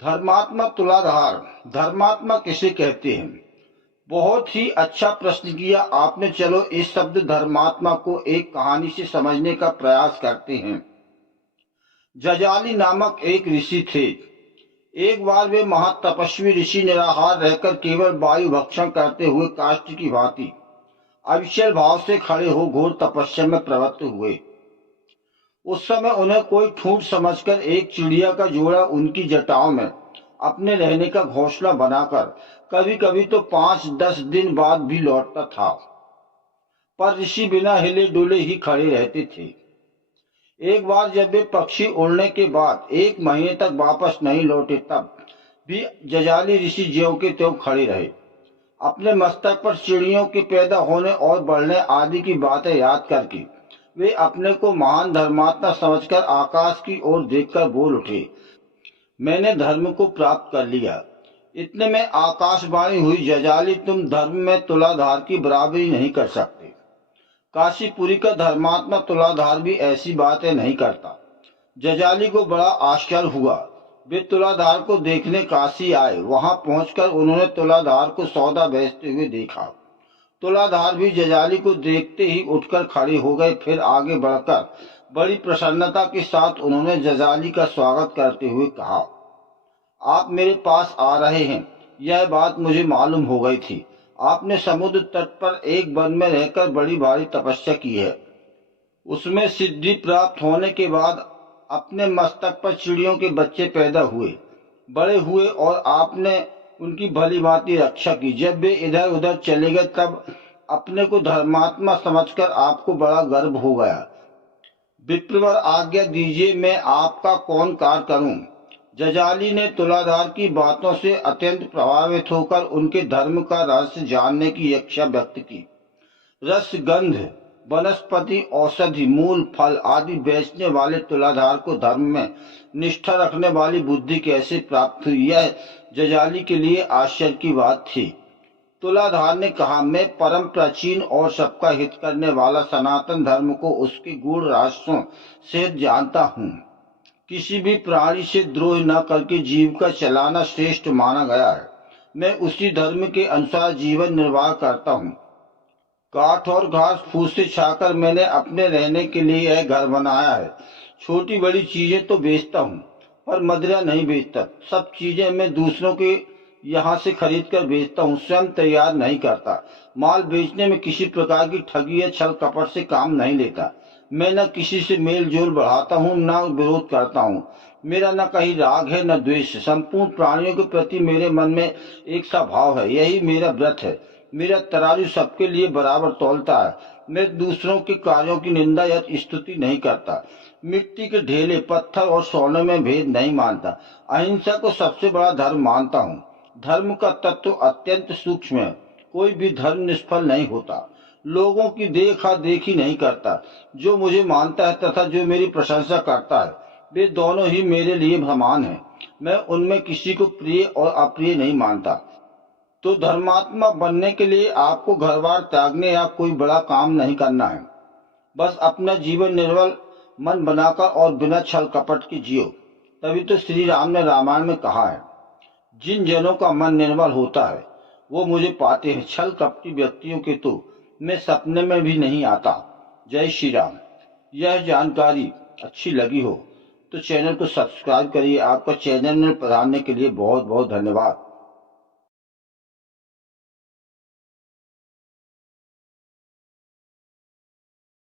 धर्मात्मा तुलाधार, धर्मात्मा किसे कहते हैं? बहुत ही अच्छा प्रश्न किया आपने। चलो इस शब्द धर्मात्मा को एक कहानी से समझने का प्रयास करते हैं। जजाली नामक एक ऋषि थे। एक बार वे महातपस्वी ऋषि निराहार रहकर केवल वायु भक्षण करते हुए काष्ठ की भांति अविचल भाव से खड़े हो घोर तपस्या में प्रवृत्त हुए। उस समय उन्हें कोई ठूंठ समझकर एक चिड़िया का जोड़ा उनकी जटाओं में अपने रहने का घोंसला बनाकर कभी कभी तो 5-10 दिन बाद भी लौटता था, पर ऋषि बिना हिले डुले ही खड़े रहते थे। एक बार जब वे पक्षी उड़ने के बाद 1 महीने तक वापस नहीं लौटे, तब भी जजाली ऋषि ज्यों के त्यों खड़े रहे। अपने मस्तक पर चिड़ियों के पैदा होने और बढ़ने आदि की बातें याद करके वे अपने को महान धर्मात्मा समझकर आकाश की ओर देखकर बोल उठे, मैंने धर्म को प्राप्त कर लिया। इतने में आकाशवाणी हुई, जजाली तुम धर्म में तुलाधार की बराबरी नहीं कर सकते। काशीपुरी का धर्मात्मा तुलाधार भी ऐसी बातें नहीं करता। जजाली को बड़ा आश्चर्य हुआ। वे तुलाधार को देखने काशी आए। वहां पहुंचकर उन्होंने तुलाधार को सौदा बेचते हुए देखा। तुलाधार भी जजाली को देखते ही उठकर खड़े हो गए। फिर आगे बढ़कर बड़ी प्रसन्नता के साथ उन्होंने जजाली का स्वागत करते हुए कहा, आप मेरे पास आ रहे हैं, यह बात मुझे मालूम हो गई थी। आपने समुद्र तट पर एक वन में रहकर बड़ी भारी तपस्या की है। उसमें सिद्धि प्राप्त होने के बाद अपने मस्तक पर चिड़ियों के बच्चे पैदा हुए, बड़े हुए और आपने उनकी भली भांति रक्षा की। जब वे इधर उधर चले गए तब अपने को धर्मात्मा समझकर आपको बड़ा गर्व हो गया। विप्रवर आज्ञा दीजिए, मैं आपका कौन कार्य करूं? जजाली ने तुलाधार की बातों से अत्यंत प्रभावित होकर उनके धर्म का रहस्य जानने की इच्छा व्यक्त की। रस, गंध, वनस्पति, औषधि, मूल, फल आदि बेचने वाले तुलाधार को धर्म में निष्ठा रखने वाली बुद्धि कैसे प्राप्त हुई, यह जजाली के लिए आश्चर्य की बात थी। तुलाधार ने कहा, मैं परम प्राचीन और सबका हित करने वाला सनातन धर्म को उसके गूढ़ रहस्यों से जानता हूँ। किसी भी प्राणी से द्रोह न करके जीविका चलाना श्रेष्ठ माना गया है। मैं उसी धर्म के अनुसार जीवन निर्वाह करता हूँ। काठ और घास फूस से छाकर मैंने अपने रहने के लिए यह घर बनाया है। छोटी बड़ी चीजें तो बेचता हूँ, पर मदिरा नहीं बेचता। सब चीजें मैं दूसरों के यहाँ से खरीद कर बेचता हूँ, स्वयं तैयार नहीं करता। माल बेचने में किसी प्रकार की ठगी या छल कपट से काम नहीं लेता। मैं न किसी से मेल जोल बढ़ाता हूँ, न विरोध करता हूँ। मेरा न कहीं राग है न द्वेष। संपूर्ण प्राणियों के प्रति मेरे मन में एक सा भाव है, यही मेरा व्रत है। मेरा तराजू सबके लिए बराबर तौलता है। मैं दूसरों के कार्यों की निंदा या स्तुति नहीं करता। मिट्टी के ढेले, पत्थर और सोने में भेद नहीं मानता। अहिंसा को सबसे बड़ा धर्म मानता हूँ। धर्म का तत्व अत्यंत सूक्ष्म है। कोई भी धर्म निष्फल नहीं होता। लोगों की देखा देखी नहीं करता। जो मुझे मानता है तथा जो मेरी प्रशंसा करता है, वे दोनों ही मेरे लिए समान हैं। मैं उनमें किसी को प्रिय और अप्रिय नहीं मानता। तो धर्मात्मा बनने के लिए आपको घरबार त्यागने या कोई बड़ा काम नहीं करना है। बस अपना जीवन निर्मल मन बनाकर और बिना छल कपट के जियो। तभी तो श्री राम ने रामायण में कहा है, जिन जनों का मन निर्मल होता है वो मुझे पाते हैं। छल कपटी व्यक्तियों के तो मैं सपने में भी नहीं आता। जय श्री राम। यह जानकारी अच्छी लगी हो तो चैनल को सब्सक्राइब करिए। आपका चैनल में पधारने के लिए बहुत बहुत धन्यवाद।